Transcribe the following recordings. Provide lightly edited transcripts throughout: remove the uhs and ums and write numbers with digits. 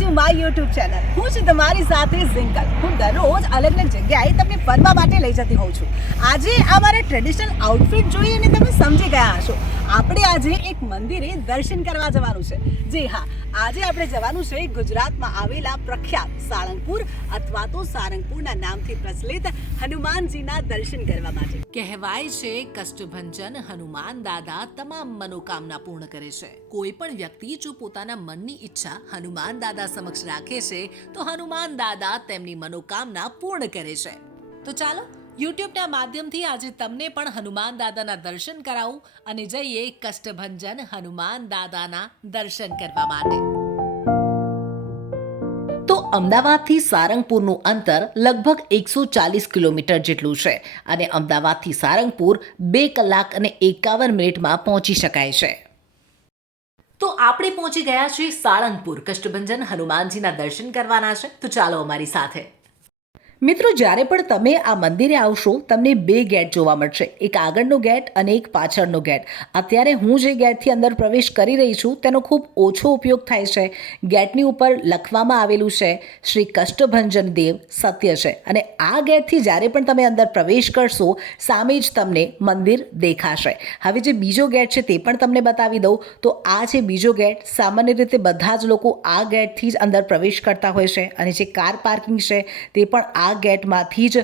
To my YouTube channel. હું છું તમારી સાથે ઝિંકલ. હું દરરોજ અલગ અલગ જગ્યાએ તમને ફરવા માટે લઈ જતી હોઉં છું. આજે આ મારા ટ્રેડિશનલ આઉટફિટ જોઈને તમે સમજી ગયા હશો. આપણે આજે એક મંદિરે દર્શન કરવા જવાનું છે. જી હા, આજે આપણે જવાનું છે ગુજરાતમાં આવેલા પ્રખ્યાત સાળંગપુર અથવા તો સારંગપુરના નામથી પ્રચલિત હનુમાનજીના દર્શન કરવા માટે. કહેવાય છે કષ્ટભંજન હનુમાન દાદા તમામ મનોકામના પૂર્ણ કરે છે. કોઈ પણ વ્યક્તિ જો પોતાના મનની ઈચ્છા હનુમાન દાદા સમક્ષ રાખે છે તો હનુમાન દાદા તેમની મનોકામના પૂર્ણ કરે છે. તો ચાલો યુટ્યુબના માધ્યમથી આજે તમને પણ હનુમાન દાદાના દર્શન કરાવું અને જઈએ કષ્ટભંજન હનુમાન દાદાના દર્શન કરવા માટે. તો અમદાવાદથી સારંગપુરનું અંતર લગભગ 140 કિલોમીટર જેટલું છે અને અમદાવાદથી સારંગપુર 2 કલાક અને 51 મિનિટમાં પહોંચી શકાય છે. તો આપણે પહોંચી ગયા છીએ સાળંગપુર. કષ્ટભંજન હનુમાનજીના દર્શન કરવાના છે, તો ચાલો અમારી સાથે. મિત્રો, જ્યારે પણ તમે આ મંદિરે આવશો તમને 2 ગેટ જોવા મળશે, એક આગળનો ગેટ અને એક પાછળનો ગેટ. અત્યારે હું જે ગેટથી અંદર પ્રવેશ કરી રહી છું તેનો ખૂબ ઓછો ઉપયોગ થાય છે. ગેટની ઉપર લખવામાં આવેલું છે શ્રી કષ્ટભંજન દેવ સત્ય છે અને આ ગેટથી જ્યારે પણ તમે અંદર પ્રવેશ કરશો સામે જ તમને મંદિર દેખાશે. હવે જે બીજો ગેટ છે તે પણ તમને બતાવી દઉં. તો આ છે બીજો ગેટ. સામાન્ય રીતે બધા જ લોકો આ ગેટથી જ અંદર પ્રવેશ કરતા હોય છે અને જે કાર પાર્કિંગ છે તે પણ આ ગેટમાંથી જ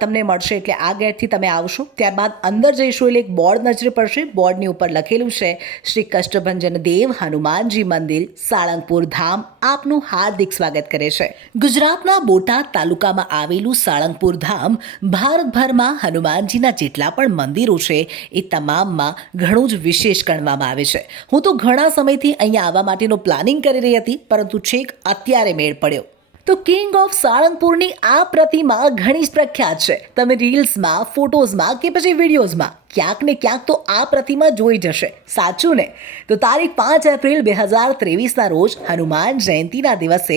તમને મળશે. એટલે આ ગેટથી તમે આવશો, ત્યારબાદ અંદર જઈશું એટલે એક બોર્ડ નજરે પડશે. બોર્ડની ઉપર લખેલું છે શ્રી કષ્ટભંજન દેવ હનુમાનજી મંદિર સાળંગપુર ધામ આપનું હાર્દિક સ્વાગત કરે છે. ગુજરાતના બોટાદ તાલુકામાં આવેલું સાળંગપુર ધામ ભારતભરમાં હનુમાનજીના જેટલા પણ મંદિરો છે એ તમામમાં ઘણું જ વિશેષ ગણવામાં આવે છે. હું તો ઘણા સમયથી અહીંયા આવવા માટેનો પ્લાનિંગ કરી રહી હતી, પરંતુ છેક અત્યારે મેળ પડ્યો. તો કિંગ ઓફ સાળંગપુરની આ પ્રતિમા ઘણી જ પ્રખ્યાત છે. તમે રીલ્સમાં, ફોટોઝમાં કે પછી વિડીયોઝમાં ક્યાંક ને ક્યાંક તો આ પ્રતિમા જોઈ જશે, સાચું ને? તો તારીખ 5 એપ્રિલ 2023ના રોજ હનુમાન જયંતિના દિવસે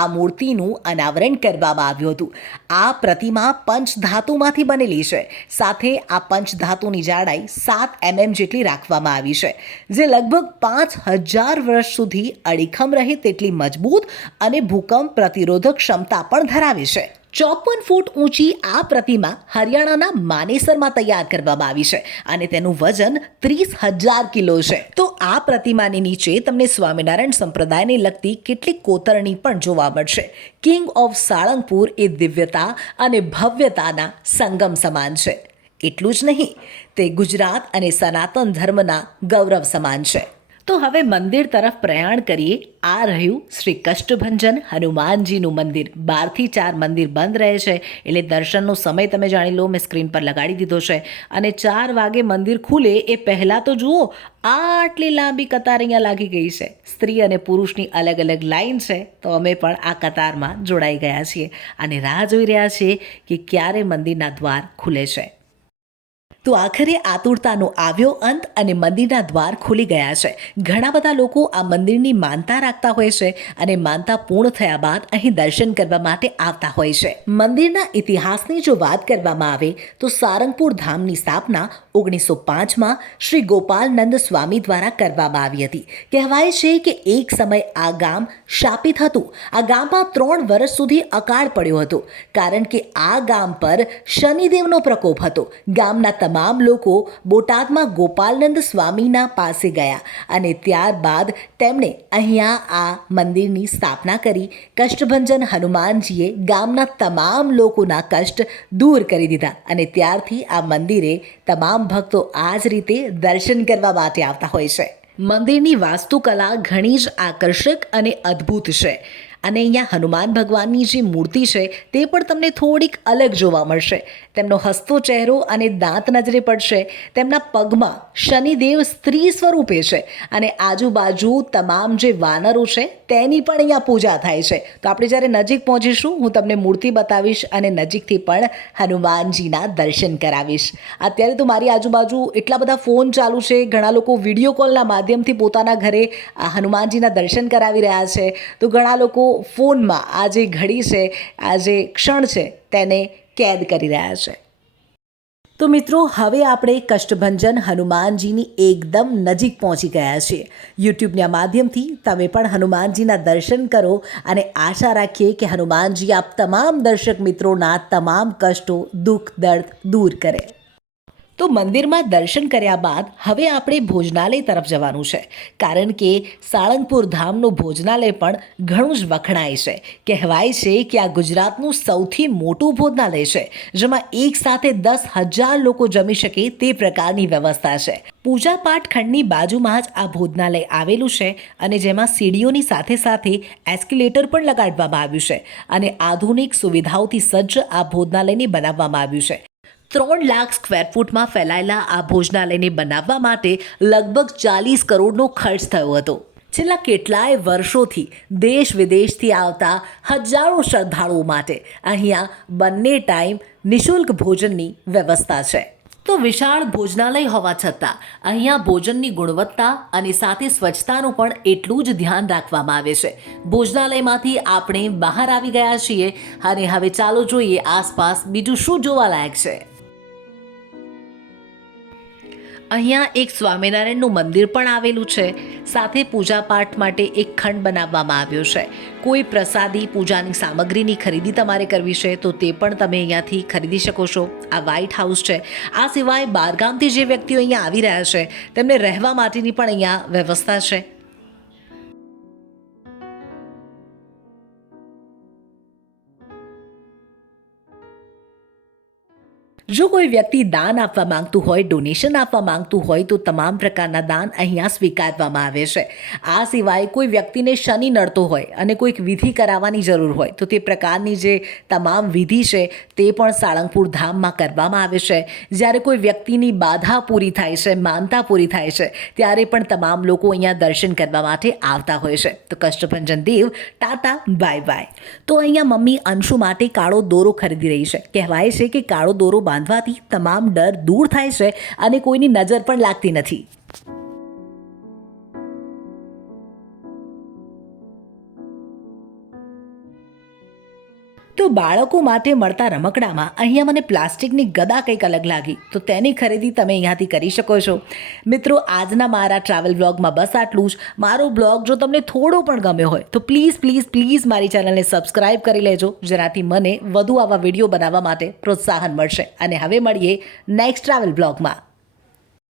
આ મૂર્તિનું અનાવરણ કરવામાં આવ્યું હતું. આ પ્રતિમા પંચધાતુમાંથી બનેલી છે. સાથે આ પંચધાતુની જાડાઈ 7 mm જેટલી રાખવામાં આવી છે, જે લગભગ 5000 વર્ષ સુધી અડીખમ રહે તેટલી મજબૂત અને ભૂકંપ પ્રતિરોધક ક્ષમતા પણ ધરાવે છે. 54 ફૂટ ઊંચી આ પ્રતિમા હરિયાણાના માનેસરમાં તૈયાર કરવામાં આવી છે અને તેનું વજન 30,000 કિલો છે. તો આ પ્રતિમાની નીચે તમને સ્વામિનારાયણ સંપ્રદાયને લગતી કેટલીક કોતરણી પણ જોવા મળશે. કિંગ ઓફ સાળંગપુર એ દિવ્યતા અને ભવ્યતાના સંગમ સમાન છે. એટલું જ નહીં, તે ગુજરાત અને સનાતન ધર્મના ગૌરવ સમાન છે. તો હવે મંદિર તરફ પ્રયાણ કરીએ. આ રહ્યું શ્રી કષ્ટભંજન હનુમાનજીનું મંદિર. 12 થી 4 મંદિર બંધ રહે છે, એટલે દર્શનનો સમય તમે જાણી લો, મેં સ્ક્રીન પર લગાડી દીધો છે. અને 4 વાગે મંદિર ખુલે એ પહેલાં તો જુઓ, આટલી લાંબી કતાર અહીંયા લાગી ગઈ છે. સ્ત્રી અને પુરુષની અલગ અલગ લાઈન છે. તો અમે પણ આ કતારમાં જોડાઈ ગયા છીએ અને રાહ જોઈ રહ્યા છીએ કે ક્યારે મંદિરના દ્વાર ખુલે છે. તો આખરે આતુરતાનો આવ્યો અંત અને મંદિરના દ્વાર ખુલી ગયા છે. ઘણા બધા લોકો આ મંદિરની માનતા રાખતા હોય છે અને માનતા પૂર્ણ થયા બાદ અહીં દર્શન કરવા માટે આવતા હોય છે. મંદિરના ઇતિહાસની જો વાત કરવામાં આવે તો સારંગપુર ધામની સ્થાપના 1905માં શ્રી ગોપાલનંદ સ્વામી દ્વારા કરવામાં આવી હતી. કહેવાય છે કે એક સમય આ ગામ શાપિત હતું. આ ગામમાં 3 વર્ષ સુધી અકાળ પડ્યો હતો, કારણ કે આ ગામ પર શનિદેવનો પ્રકોપ હતો. ગામના તમામ લોકો બોટાદમાં ગોપાલનંદ સ્વામીના પાસે ગયા અને ત્યારબાદ તેમણે અહીંયા આ મંદિરની સ્થાપના કરી. કષ્ટભંજન હનુમાનજીએ ગામના તમામ લોકોના કષ્ટ દૂર કરી દીધા અને ત્યારથી આ મંદિરે તમામ ભક્તો આ જ રીતે દર્શન કરવા માટે આવતા હોય છે. મંદિરની વાસ્તુકલા ઘણી જ આકર્ષક અને અદ્ભુત છે અને અહીંયા હનુમાન ભગવાનની જે મૂર્તિ છે તે પણ તમને થોડીક અલગ જોવા મળશે. તેમનો હસતો ચહેરો અને દાંત નજરે પડશે. તેમના પગમાં શનિદેવ સ્ત્રી સ્વરૂપે છે અને આજુબાજુ તમામ જે વાનરો છે તેની પણ અહીંયા પૂજા થાય છે. તો આપણે જ્યારે નજીક પહોંચીશું હું તમને મૂર્તિ બતાવીશ અને નજીકથી પણ હનુમાનજીના દર્શન કરાવીશ. અત્યારે તો મારી આજુબાજુ એટલા બધા ફોન ચાલુ છે, ઘણા લોકો વિડીયો કોલના માધ્યમથી પોતાના ઘરે આ હનુમાનજીના દર્શન કરાવી રહ્યા છે. તો ઘણા લોકો ફોનમાં આ જે ઘડી છે, આ જે ક્ષણ છે તેને કેદ કરી રહ્યા છે. તો મિત્રો હવે આપણે કષ્ટભંજન હનુમાનજીની એકદમ નજીક પહોંચી ગયા છીએ. યુટ્યુબના માધ્યમથી તમે પણ હનુમાનજીના દર્શન કરો અને આશા રાખીએ કે હનુમાનજી આપ તમામ દર્શક મિત્રોના તમામ કષ્ટો, દુઃખ, દર્દ દૂર કરે. તો મંદિરમાં દર્શન કર્યા બાદ હવે આપણે ભોજનાલય તરફ જવાનું છે, કારણ કે સાળંગપુર ધામનું ભોજનાલય પણ ઘણું જ વખણાય છે. કહેવાય છે કે આ ગુજરાતનું સૌથી મોટું ભોજનાલય છે, જેમાં એક સાથે 10,000 લોકો જમી શકે તે પ્રકારની વ્યવસ્થા છે. પૂજા પાઠ ખંડની બાજુમાં જ આ ભોજનાલય આવેલું છે અને જેમાં સીડીઓની સાથે સાથે એસ્કેલેટર પણ લગાડવામાં આવ્યું છે અને આધુનિક સુવિધાઓથી સજ્જ આ ભોજનાલયને બનાવવામાં આવ્યું છે. 3 લાખ સ્ક્વેર ફૂટમાં ફેલાયેલા આ ભોજનાલયને બનાવવા માટે લગભગ 40 કરોડનો ખર્ચ થયો હતો. છેલ્લા કેટલાય વર્ષોથી દેશ વિદેશથી આવતા હજારો શ્રદ્ધાળુઓ માટે અહીંયા બંને ટાઈમ નિઃશુલ્ક ભોજનની વ્યવસ્થા છે. તો વિશાળ ભોજનાલય હોવા છતાં અહીંયા ભોજનની ગુણવત્તા અને સાથે સ્વચ્છતાનું પણ એટલું જ ધ્યાન રાખવામાં આવે છે. ભોજનાલયમાંથી આપણે બહાર આવી ગયા છીએ અને હવે ચાલો જોઈએ આસપાસ બીજું શું જોવાલાયક છે. અહીંયા એક સ્વામિનારાયણનું મંદિર પણ આવેલું છે. સાથે પૂજાપાઠ માટે એક ખંડ બનાવવામાં આવ્યો છે. કોઈ પ્રસાદી પૂજાની સામગ્રીની ખરીદી તમારે કરવી છે તો તે પણ તમે અહીંયાથી ખરીદી શકો છો. આ વ્હાઇટ હાઉસ છે. આ સિવાય બહારગામથી જે વ્યક્તિઓ અહીંયા આવી રહ્યા છે તેમને રહેવા માટેની પણ અહીંયા વ્યવસ્થા છે. જો કોઈ વ્યક્તિ દાન આપવા માંગતું હોય, ડોનેશન આપવા માંગતું હોય તો તમામ પ્રકારના દાન અહીંયા સ્વીકારવામાં આવે છે. આ સિવાય કોઈ વ્યક્તિને શનિ નડતો હોય અને કોઈક વિધિ કરાવવાની જરૂર હોય તો તે પ્રકારની જે તમામ વિધિ છે તે પણ સાળંગપુર ધામમાં કરવામાં આવે છે. જ્યારે કોઈ વ્યક્તિની બાધા પૂરી થાય છે, માનતા પૂરી થાય છે ત્યારે પણ તમામ લોકો અહીંયા દર્શન કરવા માટે આવતા હોય છે. તો કષ્ટભંજન દેવ ટાટા બાય બાય. તો અહીંયા મમ્મી અંશુ માટે કાળો દોરો ખરીદી રહી છે. કહેવાય છે કે કાળો દોરો બાંધવાથી તમામ ડર દૂર થાય છે અને કોઈની નજર પણ લાગતી નથી. તો બાળકો માટે મળતા રમકડામાં અહીંયા મને પ્લાસ્ટિકની ગદા કંઈક અલગ લાગી, તો તેની ખરીદી તમે અહીંયાથી કરી શકો છો. મિત્રો, આજના મારા ટ્રાવેલ બ્લોગમાં બસ આટલું જ. મારો બ્લોગ જો તમને થોડો પણ ગમ્યો હોય તો પ્લીઝ પ્લીઝ પ્લીઝ મારી ચેનલને સબસ્ક્રાઇબ કરી લેજો, જેનાથી મને વધુ આવા વિડીયો બનાવવા માટે પ્રોત્સાહન મળશે. અને હવે મળીએ નેક્સ્ટ ટ્રાવેલ બ્લોગમાં.